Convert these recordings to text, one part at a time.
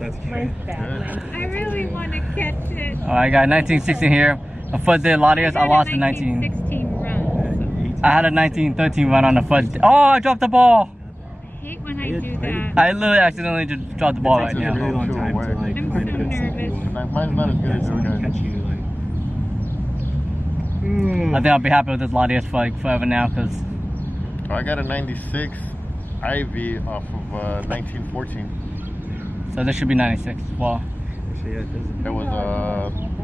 That's cute. Mine's bad. I really want to catch it. Oh, I got 1916 here. The FUT did Latias. I lost the 1916 run. I had a 1913 run on the FUT. Oh, I dropped the ball. I hate when I do that. I literally accidentally just dropped the ball right It takes now. a really long time to like I'm find a so good nervous. Mine's not as good as yours, catch guys. you like. I think I'll be happy with this Latias for like forever now, because I got a 96 Ivy off of 1914. so this should be 96. Well, Actually, yeah, it doesn't. It was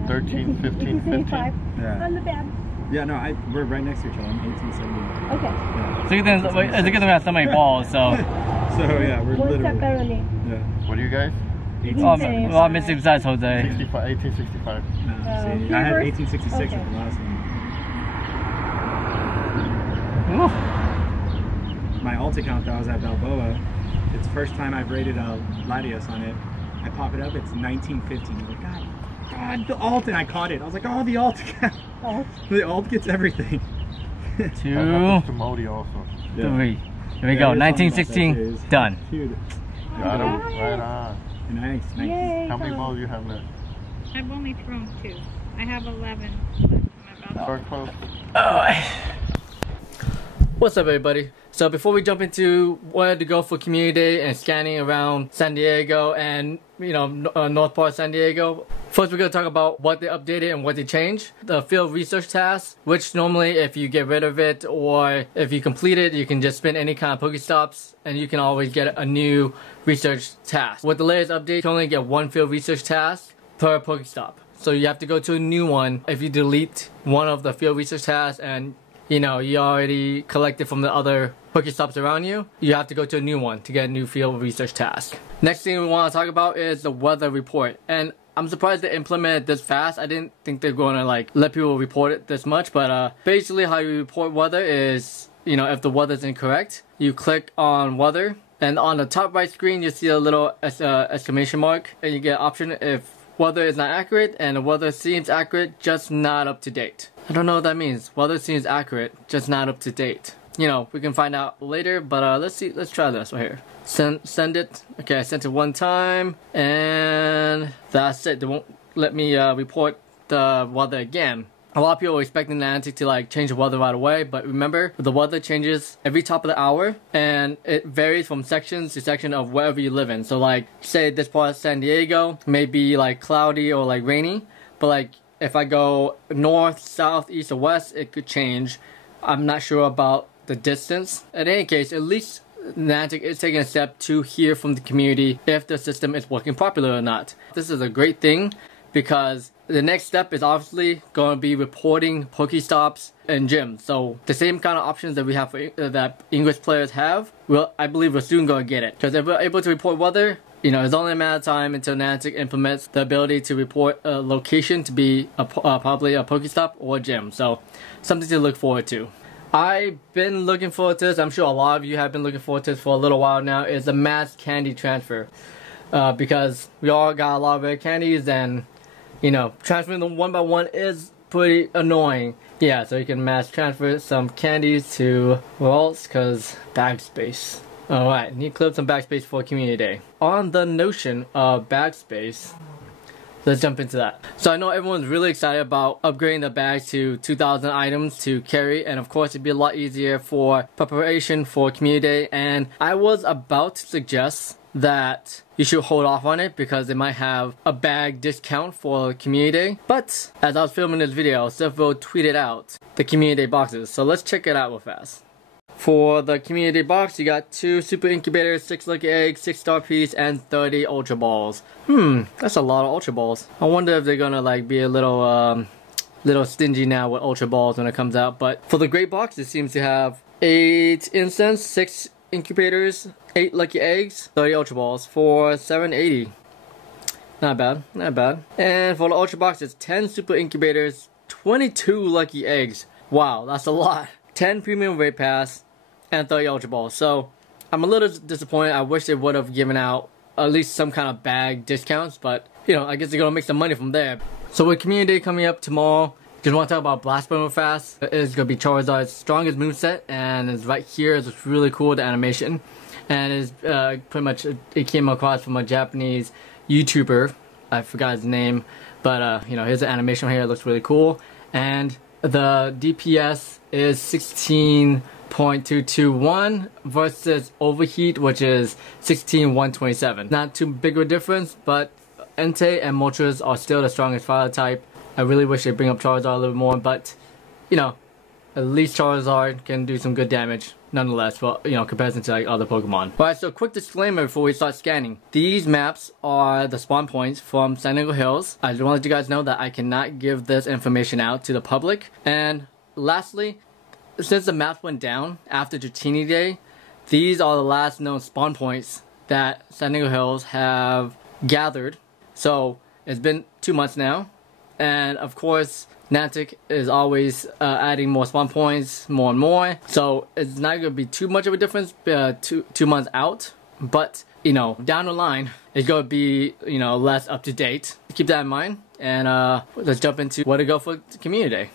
13, 15, 15. On Yeah. the bad. Yeah, no, we're right next to each other. I'm 1870. Okay. Yeah. so you think it's a good thing we have so many balls. So, So yeah, we're One literally. step better than me. Yeah. What are you guys? well, I'm missing besides Jose. 1865. No, see, I had 1866 at the last one. Ooh. My alt account that I was at Balboa, it's the first time I've rated a Latias on it. I pop it up, it's 1915. I'm like, God, the alt, and I caught it. I was like, oh, the alt account. Alt. The alt gets everything. 2, To Modi also. 3. Here we go. 1916 done. Cute. Got him. Right on. Nice, nice. Yay. How many balls do you have left? I've only thrown 2. I have 11. I'm about Dark post. What's up, everybody? So before we jump into where to go for Community Day and scanning around San Diego and North Part San Diego, first we're going to talk about what they updated and what they changed. The field research task, which normally if you get rid of it or if you complete it, you can just spin any kind of Pokestops and you can always get a new research task. With the latest update, you can only get 1 field research task per Pokestop. So you have to go to a new one if you delete one of the field research tasks and you already collected from the other Pokestops around you. You have to go to a new one to get a new field research task. Next thing we want to talk about is the weather report. And I'm surprised they implemented this fast. I didn't think they're going to like let people report it this much. But basically how you report weather is, if the weather is incorrect, you click on weather. And on the top right screen, you see a little exclamation mark. And you get an option if weather is not accurate and the weather seems accurate, just not up to date. I don't know what that means. Weather seems accurate, just not up to date. We can find out later, but let's try this right here. Send it. Okay, I sent it 1 time, and that's it. They won't let me report the weather again. A lot of people are expecting Niantic to like change the weather right away, but remember, the weather changes every top of the hour, and it varies from section to section of wherever you live in. So like, say this part of San Diego may be like cloudy or like rainy, but like if I go north, south, east, or west, it could change. I'm not sure about the distance. In any case, at least Niantic is taking a step to hear from the community if the system is working properly or not. This is a great thing because the next step is obviously going to be reporting Pokestops and gyms. So the same kind of options that we have for that English players have, I believe we're soon going to get it. Because if we're able to report weather, it's only a matter of time until Niantic implements the ability to report a location to be probably a Pokestop or a gym. So something to look forward to. I've been looking forward to this. I'm sure a lot of you have been looking forward to this for a little while now. Is the mass candy transfer. Because we all got a lot of rare candies and transferring them one by one is pretty annoying. Yeah, so you can mass transfer some candies to Worlds because bag space. Alright, need to clip some backspace for Community Day. On the notion of backspace, let's jump into that. So I know everyone's really excited about upgrading the bags to 2,000 items to carry, and of course it'd be a lot easier for preparation for Community Day, and I was about to suggest that you should hold off on it because they might have a bag discount for Community Day. But as I was filming this video, Silpho tweeted out the Community Day boxes, so let's check it out real fast. For the Community Day box, you got 2 Super Incubators, 6 Lucky Eggs, 6 Star Piece, and 30 Ultra Balls. That's a lot of Ultra Balls. I wonder if they're gonna like be a little stingy now with Ultra Balls when it comes out. But for the Great Box, it seems to have 8 Incense, 6 Incubators, 8 Lucky Eggs, 30 Ultra Balls for $7.80. Not bad, not bad. And for the Ultra Box, it's 10 Super Incubators, 22 Lucky Eggs. Wow, that's a lot. 10 Premium Raid Pass, and 30 Ultra Balls. So I'm a little disappointed. I wish they would have given out at least some kind of bag discounts, but I guess they're gonna make some money from there. So with Community Day coming up tomorrow, just want to talk about Blast Burn real fast. It is gonna be Charizard's strongest moveset, and it's right here. It's really cool, the animation. and is pretty much it came across from a Japanese YouTuber. I forgot his name, but you know, here's the animation here. It looks really cool, and the DPS is 16.221 versus Overheat, which is 16.127. Not too big of a difference, but Entei and Moltres are still the strongest fire type. I really wish they bring up Charizard a little bit more, but you know, at least Charizard can do some good damage nonetheless, for, you know, comparison to like other Pokemon. Alright, so quick disclaimer before we start scanning. These maps are the spawn points from San Diego Hills. I just want to let you guys know that I cannot give this information out to the public. And lastly, since the maps went down after Dratini Day, these are the last known spawn points that San Diego Hills have gathered. So it's been 2 months now, and of course Niantic is always adding more spawn points, more and more. So it's not going to be too much of a difference 2 months out. But, you know, down the line, it's going to be, you know, less up to date. Keep that in mind. And let's jump into where to go for Community Day.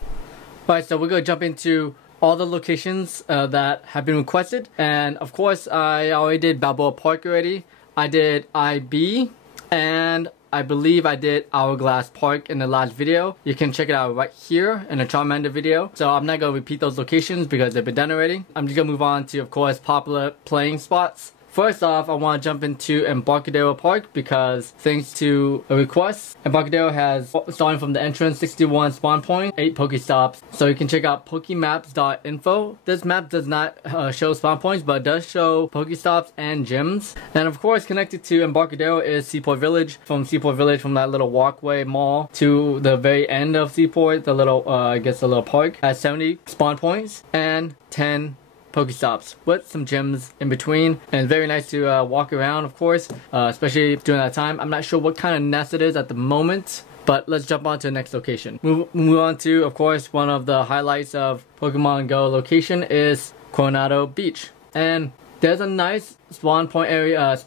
Alright, so we're going to jump into all the locations that have been requested. And of course, I already did Balboa Park already. I did IB, and I believe I did Hourglass Park in the last video. You can check it out right here in the Charmander video. So I'm not going to repeat those locations because they've been done already. I'm just going to move on to, of course, popular playing spots. First off, I want to jump into Embarcadero Park because thanks to a request, Embarcadero has, starting from the entrance, 61 spawn point, 8 Pokestops. So you can check out Pokemaps.info. This map does not show spawn points, but it does show Pokestops and gyms. And of course, connected to Embarcadero is Seaport Village. From Seaport Village, from that little walkway mall to the very end of Seaport, the little, I guess the little park, has 70 spawn points and 10 Pokestops with some gyms in between, and very nice to walk around, of course, especially during that time. I'm not sure what kind of nest it is at the moment, but let's jump on to the next location. Move on to, of course, one of the highlights of Pokemon Go location is Coronado Beach, and there's a nice spawn point area,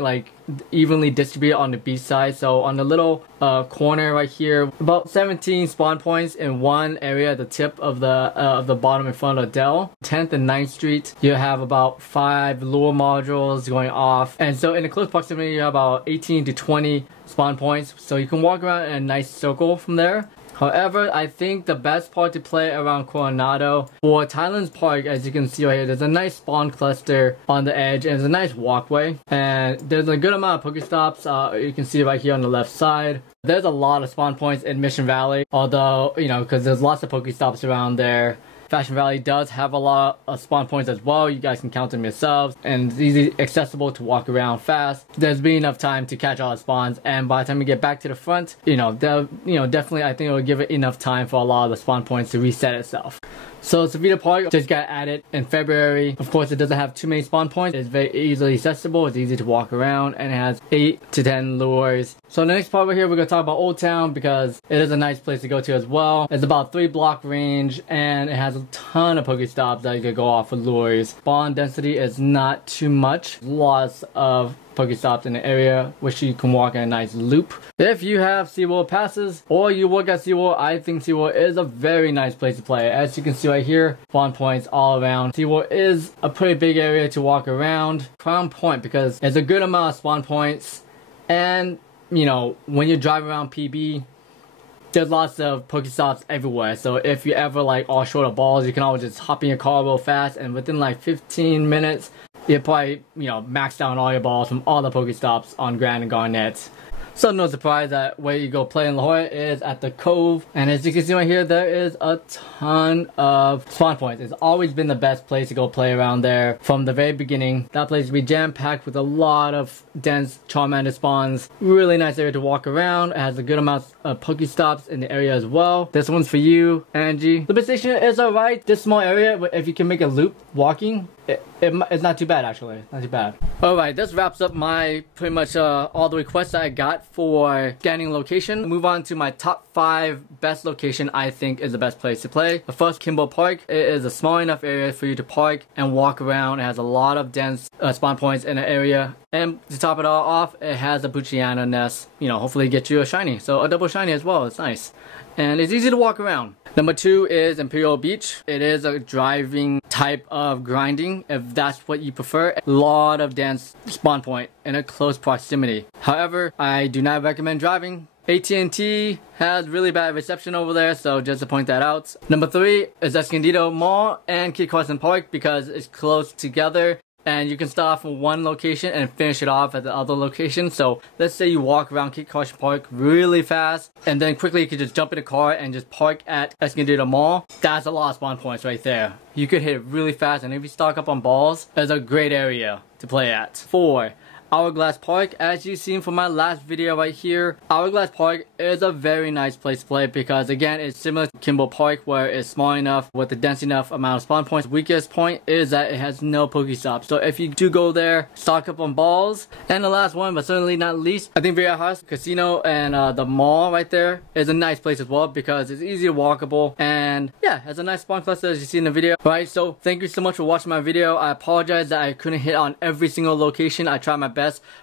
like evenly distributed on the beach side. So on the little corner right here, about 17 spawn points in one area at the tip of the bottom in front of the Dell. 10th and 9th Street, you have about 5 lure modules going off, and so in a close proximity you have about 18 to 20 spawn points. So you can walk around in a nice circle from there. However, I think the best part to play around Coronado for Thailand's Park, as you can see right here, there's a nice spawn cluster on the edge, and there's a nice walkway, and there's a good amount of Pokestops. You can see right here on the left side. There's a lot of spawn points in Mission Valley, although, you know, because there's lots of Pokestops around there. Fashion Valley does have a lot of spawn points as well. You guys can count them yourselves, and it's easy accessible to walk around fast. There's been enough time to catch all the spawns, and by the time you get back to the front, you know, definitely I think it will give it enough time for a lot of the spawn points to reset itself. So Sevita Park just got added in February. Of course, it doesn't have too many spawn points. It's very easily accessible. It's easy to walk around, and it has 8 to 10 lures. So the next part over here, we're going to talk about Old Town because it is a nice place to go to as well. It's about 3-block range, and it has a ton of Pokestops that you can go off with lures. Spawn density is not too much. Lots of Pokestops in the area, which you can walk in a nice loop. If you have SeaWorld passes or you work at SeaWorld, I think SeaWorld is a very nice place to play. As you can see right here, spawn points all around. SeaWorld is a pretty big area to walk around. Crown Point, because there's a good amount of spawn points, and you know, when you drive around PB, there's lots of Pokestops everywhere. So if you ever like all short of balls, you can always just hop in your car real fast, and within like 15 minutes, you probably, you know, max down all your balls from all the Pokestops on Grand and Garnet. So no surprise that where you go play in La Jolla is at the Cove. And as you can see right here, there is a ton of spawn points. It's always been the best place to go play around there from the very beginning. That place will be jam-packed with a lot of dense Charmander spawns. Really nice area to walk around. It has a good amount of Pokestops in the area as well. This one's for you, Angie. The base station is alright. This small area, if you can make a loop walking, it's not too bad actually. Not too bad. Alright, this wraps up my pretty much all the requests that I got for scanning location. Move on to my top 5 best location I think is the best place to play. The first, Kimbo Park. It is a small enough area for you to park and walk around. It has a lot of dense spawn points in the area. And to top it all off, it has a Poochyena nest. You know, hopefully get you a shiny. So a double shiny as well. It's nice. And it's easy to walk around. Number 2 is Imperial Beach. It is a driving type of grinding, if that's what you prefer. A lot of dance spawn point in a close proximity. However, I do not recommend driving. AT&T has really bad reception over there, so just to point that out. Number 3 is Escondido Mall and Kit Carson Park because it's close together. And you can start from one location and finish it off at the other location. So let's say you walk around Kit Carson Park really fast and then quickly you could just jump in a car and just park at Escondido Mall. That's a lot of spawn points right there. You could hit it really fast, and if you stock up on balls, it's a great area to play at. 4. Hourglass Park. As you've seen from my last video right here, Hourglass Park is a very nice place to play because again, it's similar to Kimball Park where it's small enough with a dense enough amount of spawn points. Weakest point is that it has no Pokestops. So if you do go there, stock up on balls. And the last one, but certainly not least, I think Viejas Casino and the mall right there is a nice place as well because it's easy to walkable and yeah, has a nice spawn cluster as you see in the video. Right, so thank you so much for watching my video. I apologize that I couldn't hit on every single location. I tried my best.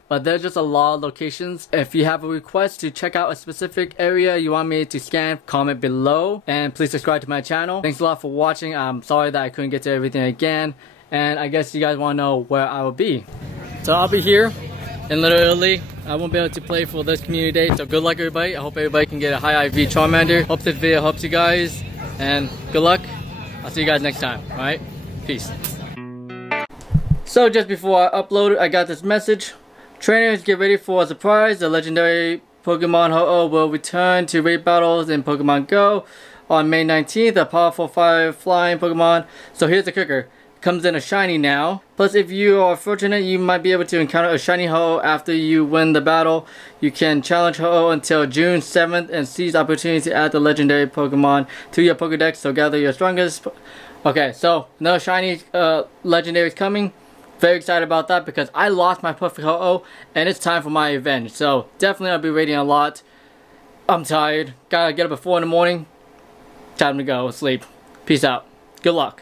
But there's just a lot of locations. If you have a request to check out a specific area you want me to scan, comment below. And please subscribe to my channel. Thanks a lot for watching. I'm sorry that I couldn't get to everything again. And I guess you guys want to know where I will be. So I'll be here in Little Italy. I won't be able to play for this community day. So good luck everybody. I hope everybody can get a high IV Charmander. Hope this video helps you guys. And good luck. I'll see you guys next time. Alright? Peace. So just before I upload, I got this message. Trainers, get ready for a surprise. The legendary Pokemon Ho-Oh will return to raid battles in Pokemon Go on May 19th. A powerful fire flying Pokemon. So here's the kicker. Comes in a shiny now. Plus if you are fortunate, you might be able to encounter a shiny Ho-Oh after you win the battle. You can challenge Ho-Oh until June 7th and seize opportunity to add the legendary Pokemon to your Pokedex. So gather your strongest. Okay, so another shiny legendary is coming. Very excited about that because I lost my perfect Ho-Oh and it's time for my revenge. So definitely I'll be raiding a lot. I'm tired. Gotta get up at 4 in the morning. Time to go sleep. Peace out. Good luck.